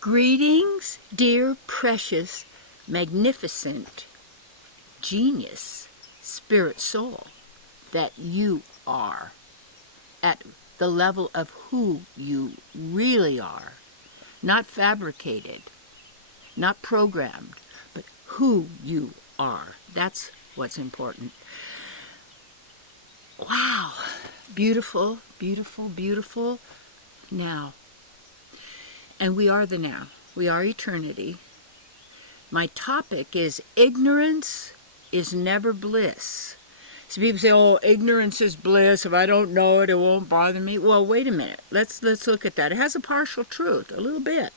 Greetings, dear, precious, magnificent, genius, spirit soul that you are at the level of who you really are, not fabricated, not programmed, but who you are. That's what's important. Wow, beautiful, beautiful, beautiful now. And we are the now. We are eternity. My topic is ignorance is never bliss. So people say, oh, ignorance is bliss. If I don't know it, it won't bother me. Well, wait a minute. Let's look at that. It has a partial truth, a little bit.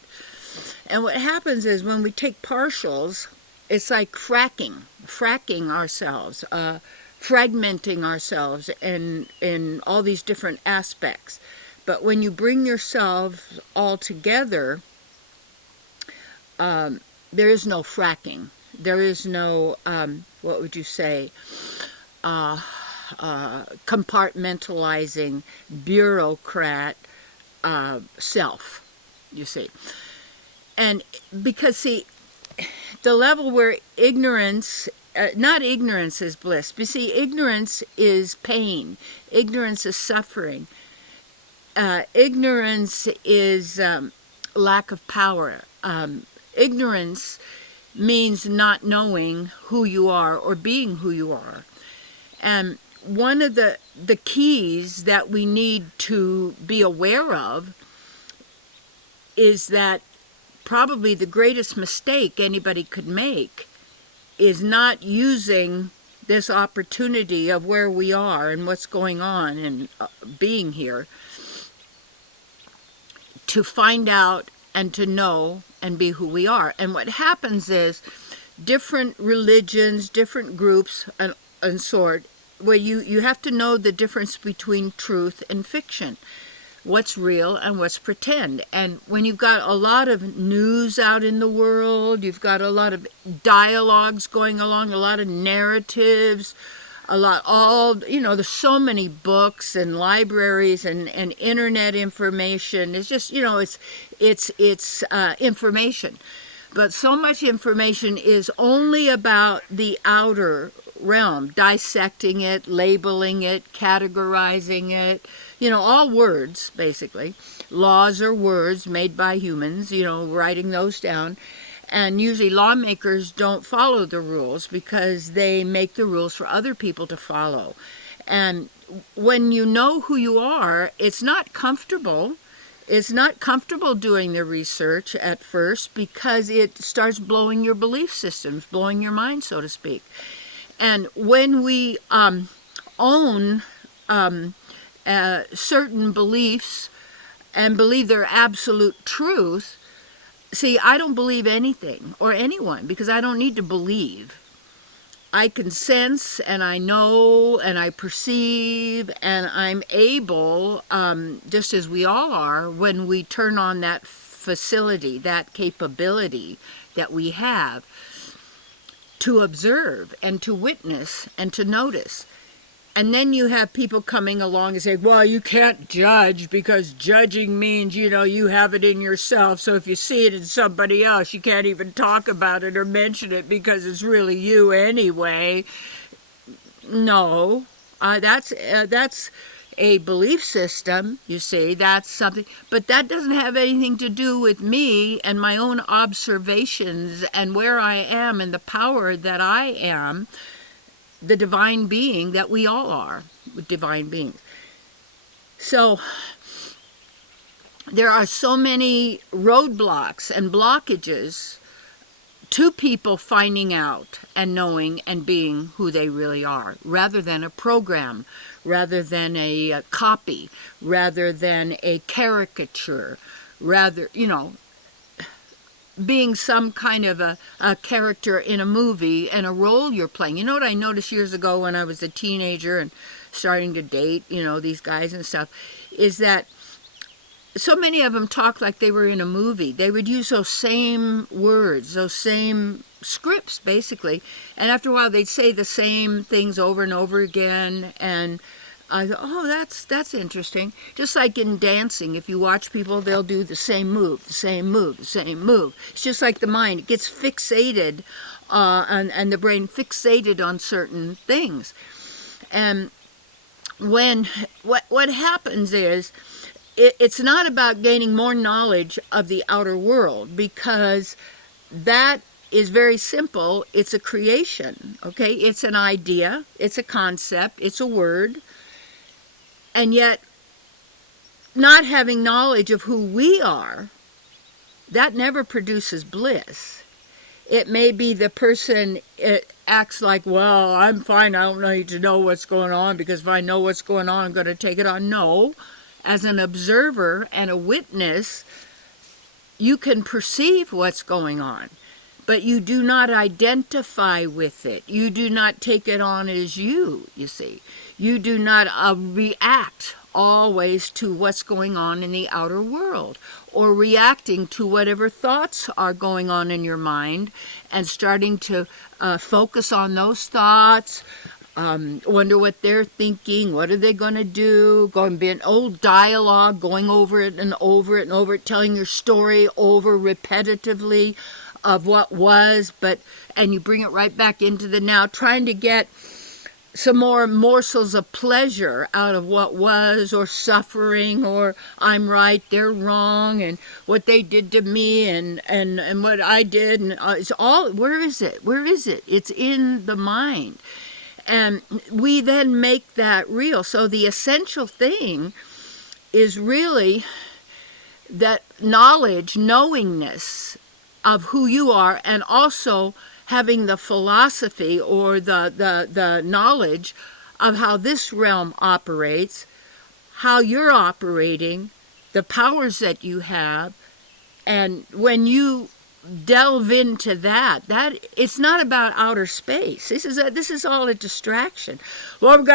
And what happens is when we take partials, it's like fracking ourselves, fragmenting ourselves in all these different aspects. But when you bring yourselves all together, there is no fracking. There is no, what would you say, compartmentalizing bureaucrat self, you see. And because, see, the level where ignorance, not ignorance is bliss, but see, ignorance is pain. Ignorance is suffering. Ignorance is lack of power. Ignorance means not knowing who you are or being who you are. And one of the keys that we need to be aware of is that probably the greatest mistake anybody could make is not using this opportunity of where we are and what's going on and being here to find out and to know and be who we are. And what happens is different religions, different groups and sort, where you have to know the difference between truth and fiction, what's real and what's pretend. And when you've got a lot of news out in the world, you've got a lot of dialogues going along, a lot of narratives, there's so many books and libraries and internet information. It's just, it's information. But so much information is only about the outer realm, dissecting it, labeling it, categorizing it, all words, basically. Laws are words made by humans, writing those down. And usually lawmakers don't follow the rules because they make the rules for other people to follow. And when you know who you are, it's not comfortable. It's not comfortable doing the research at first because it starts blowing your belief systems, blowing your mind, so to speak. And when we own certain beliefs and believe they're absolute truth, see, I don't believe anything or anyone because I don't need to believe. I can sense and I know and I perceive and I'm able, just as we all are, when we turn on that facility, that capability that we have to observe and to witness and to notice. And then you have people coming along and say, well, you can't judge because judging means, you have it in yourself. So if you see it in somebody else, you can't even talk about it or mention it because it's really you anyway. No, that's a belief system, you see. That's something. But that doesn't have anything to do with me and my own observations and where I am and the power that I am. The divine being that we all are, divine beings. So there are so many roadblocks and blockages to people finding out and knowing and being who they really are, rather than a program, rather than a copy, rather than a caricature, rather, being some kind of a character in a movie and a role you're playing. You know what I noticed years ago when I was a teenager and starting to date, these guys and stuff, is that so many of them talked like they were in a movie. They would use those same words, those same scripts, basically. And after a while, they'd say the same things over and over again. And I thought, oh, that's interesting. Just like in dancing, if you watch people, they'll do the same move, the same move, the same move. It's just like the mind; it gets fixated, and the brain fixated on certain things. And when what happens is, it's not about gaining more knowledge of the outer world, because that is very simple. It's a creation, okay? It's an idea, it's a concept, it's a word. And yet, not having knowledge of who we are, that never produces bliss. It may be the person acts like, well, I'm fine, I don't need to know what's going on, because if I know what's going on, I'm going to take it on. No, as an observer and a witness, you can perceive what's going on, but you do not identify with it. You do not take it on as you see. You do not react always to what's going on in the outer world, or reacting to whatever thoughts are going on in your mind and starting to focus on those thoughts, wonder what they're thinking, what are they going to do, going to be an old dialogue, going over it and over it and over it, telling your story over repetitively of what was, and you bring it right back into the now, trying to get some more morsels of pleasure out of what was, or suffering, or I'm right, they're wrong, and what they did to me, and what I did, and it's all, where is it? Where is it? It's in the mind. And we then make that real. So the essential thing is really that knowledge, knowingness of who you are, and also having the philosophy or the knowledge of how this realm operates, how you're operating, the powers that you have. And when you delve into that it's not about outer space. This is all a distraction. Well, we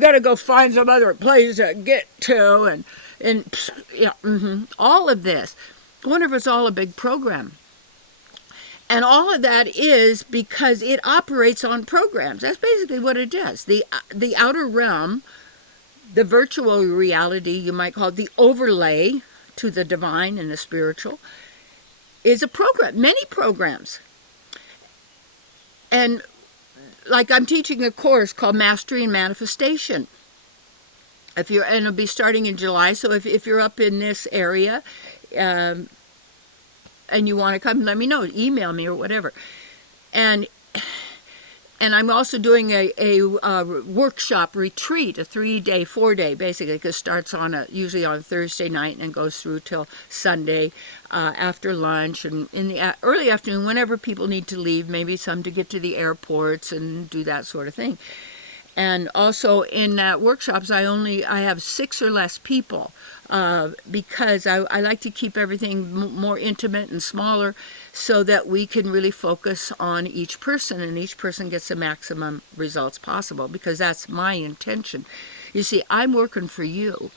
gotta go find some other place to get to, and all of this. I wonder if it's all a big program. And all of that is because it operates on programs. That's basically what it does. The outer realm, the virtual reality, you might call it, the overlay to the divine and the spiritual, is a program, many programs. And like I'm teaching a course called Mastery and Manifestation. And it'll be starting in July, so if you're up in this area, and you want to come, let me know, email me or whatever. And I'm also doing a workshop retreat, a 3-day, 4-day, basically, because it starts usually on Thursday night and goes through till Sunday after lunch, and in the early afternoon, whenever people need to leave, maybe some to get to the airports and do that sort of thing. And also in workshops, I have 6 or less people, because I like to keep everything more intimate and smaller, so that we can really focus on each person, and each person gets the maximum results possible, because that's my intention. You see, I'm working for you,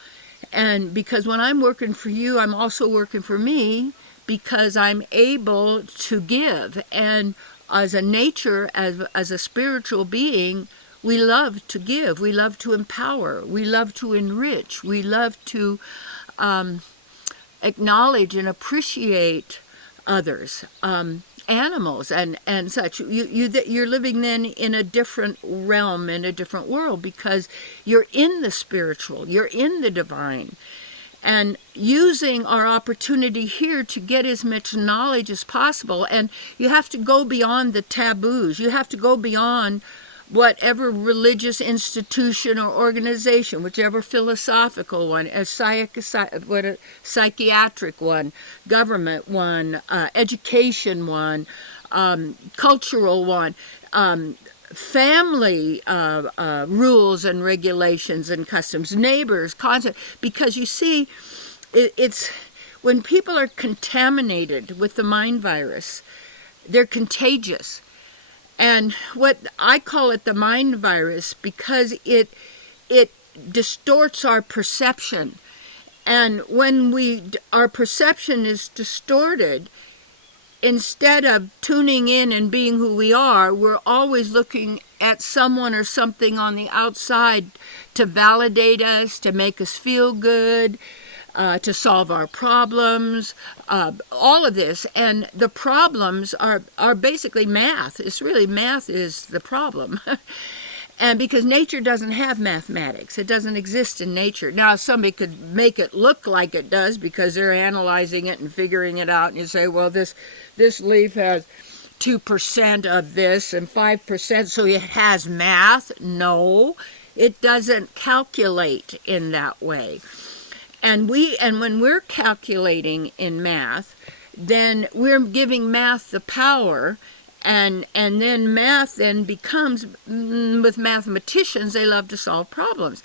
and because when I'm working for you, I'm also working for me, because I'm able to give. And as a nature, as a spiritual being, we love to give, we love to empower, we love to enrich, we love to acknowledge and appreciate others, animals and such. You're living then in a different realm, in a different world, because you're in the spiritual, you're in the divine. And using our opportunity here to get as much knowledge as possible. And you have to go beyond the taboos. You have to go beyond whatever religious institution or organization, whichever philosophical one, a psychiatric one, government one, education one, cultural one, family rules and regulations and customs, neighbors, concept. Because you see, it's when people are contaminated with the mind virus, they're contagious. And what I call it the mind virus, because it distorts our perception. And when our perception is distorted, instead of tuning in and being who we are, we're always looking at someone or something on the outside to validate us, to make us feel good, to solve our problems, all of this. And the problems are basically math. It's really math is the problem. And because nature doesn't have mathematics, it doesn't exist in nature. Now, somebody could make it look like it does because they're analyzing it and figuring it out, and you say, well, this leaf has 2% of this and 5%, so it has math. No, it doesn't calculate in that way. And when we're calculating in math, then we're giving math the power. And then math then becomes, with mathematicians, they love to solve problems.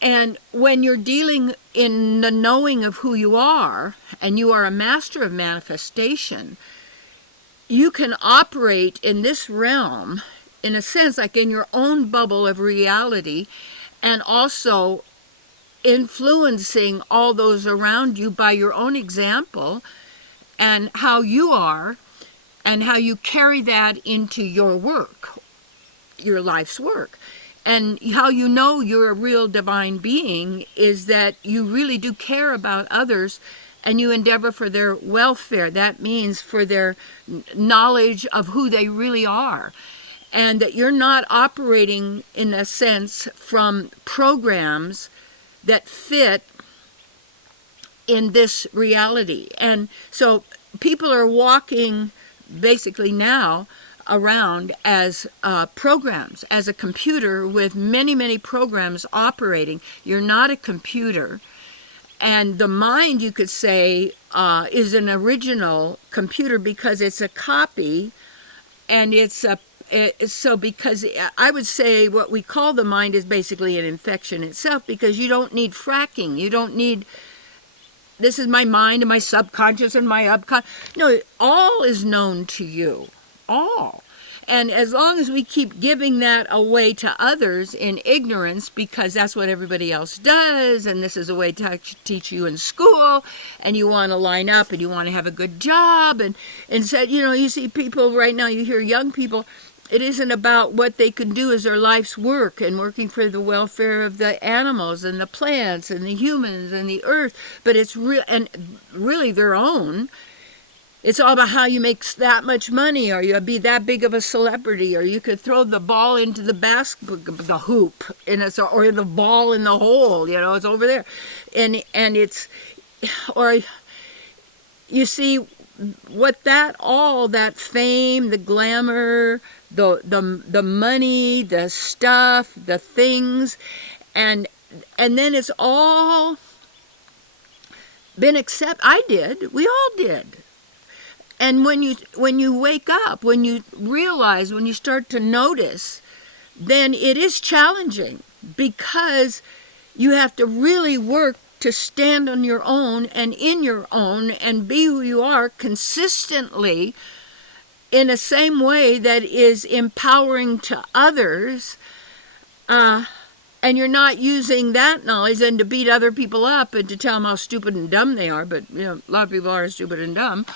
And when you're dealing in the knowing of who you are, and you are a master of manifestation, you can operate in this realm, in a sense, like in your own bubble of reality, and also influencing all those around you by your own example and how you are, and how you carry that into your work, your life's work. And how you know you're a real divine being is that you really do care about others, and you endeavor for their welfare. That means for their knowledge of who they really are. And that you're not operating, in a sense, from programs that fit in this reality. And so people are walking basically now around as programs, as a computer with many, many programs operating. You're not a computer. And the mind, you could say, is an original computer because it's a copy, and because I would say what we call the mind is basically an infection itself, because you don't need fracking. You don't need, this is my mind and my subconscious and my upconscious. No, all is known to you. All. And as long as we keep giving that away to others in ignorance, because that's what everybody else does, and this is a way to teach you in school, and you want to line up and you want to have a good job, and said, you see people right now, you hear young people, it isn't about what they can do as their life's work and working for the welfare of the animals and the plants and the humans and the earth, but it's really their own. It's all about how you make that much money, or you be that big of a celebrity, or you could throw the ball into the the hoop, or the ball in the hole. It's over there, and it's, or you see what that fame, the glamour, the money, the stuff, the things, and then it's all been we all did. And when you wake up, when you realize, when you start to notice, then it is challenging, because you have to really work to stand on your own and in your own and be who you are consistently in the same way that is empowering to others. And you're not using that knowledge then to beat other people up and to tell them how stupid and dumb they are. But a lot of people are stupid and dumb,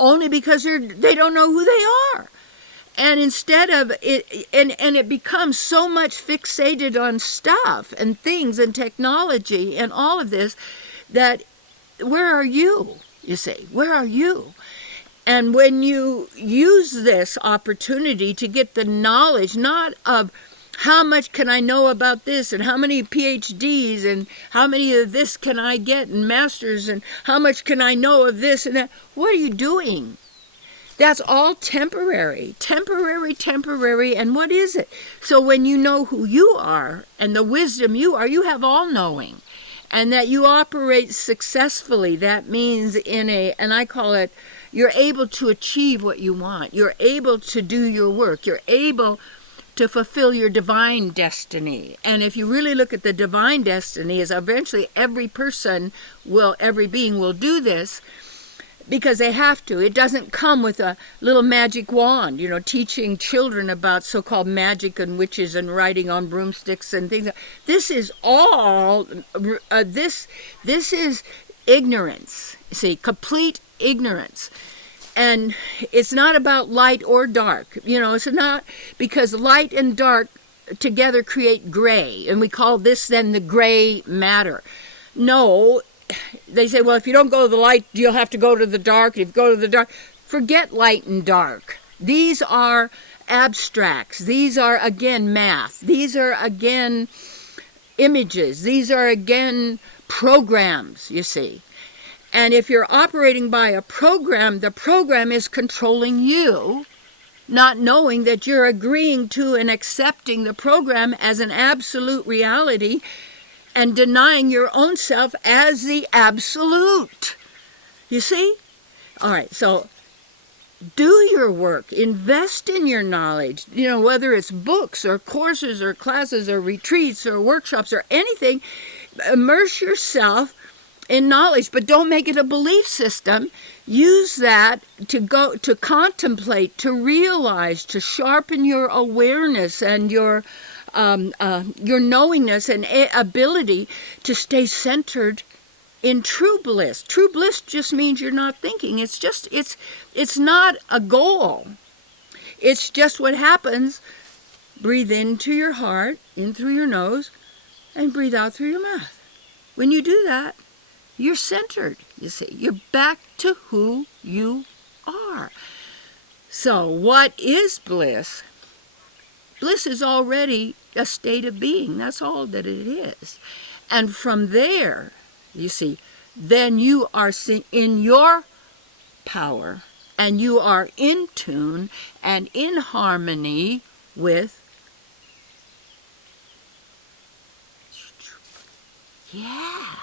only because they don't know who they are. And instead of it, and it becomes so much fixated on stuff and things and technology and all of this, that where are you, you say? Where are you? And when you use this opportunity to get the knowledge, not of how much can I know about this, and how many PhDs, and how many of this can I get, and masters, and how much can I know of this and that. What are you doing? That's all temporary. And what is it? So when you know who you are and the wisdom you are, you have all knowing, and that you operate successfully. That means and I call it, you're able to achieve what you want. You're able to do your work. You're able to fulfill your divine destiny. And if you really look at the divine destiny, is eventually every being will do this, because they have to. It doesn't come with a little magic wand, teaching children about so-called magic and witches and riding on broomsticks and things. This is all, this is ignorance. See, complete ignorance. And it's not about light or dark. It's not, because light and dark together create gray, and we call this then the gray matter. No, they say, well, if you don't go to the light, you'll have to go to the dark. If you go to the dark, forget light and dark. These are abstracts. These are, again, math. These are, again, images. These are, again, programs, you see. And if you're operating by a program, the program is controlling you, not knowing that you're agreeing to and accepting the program as an absolute reality and denying your own self as the absolute. You see? All right, so do your work, invest in your knowledge, whether it's books or courses or classes or retreats or workshops or anything. Immerse yourself in knowledge, but don't make it a belief system. Use that to contemplate, to realize, to sharpen your awareness and your knowingness and ability to stay centered in true bliss. True bliss just means you're not thinking. It's not a goal. It's just what happens. Breathe into your heart, in through your nose, and breathe out through your mouth. When you do that, you're centered, you see. You're back to who you are. So what is bliss? Bliss is already a state of being. That's all that it is. And from there, you see, then you are in your power, and you are in tune and in harmony with, yeah,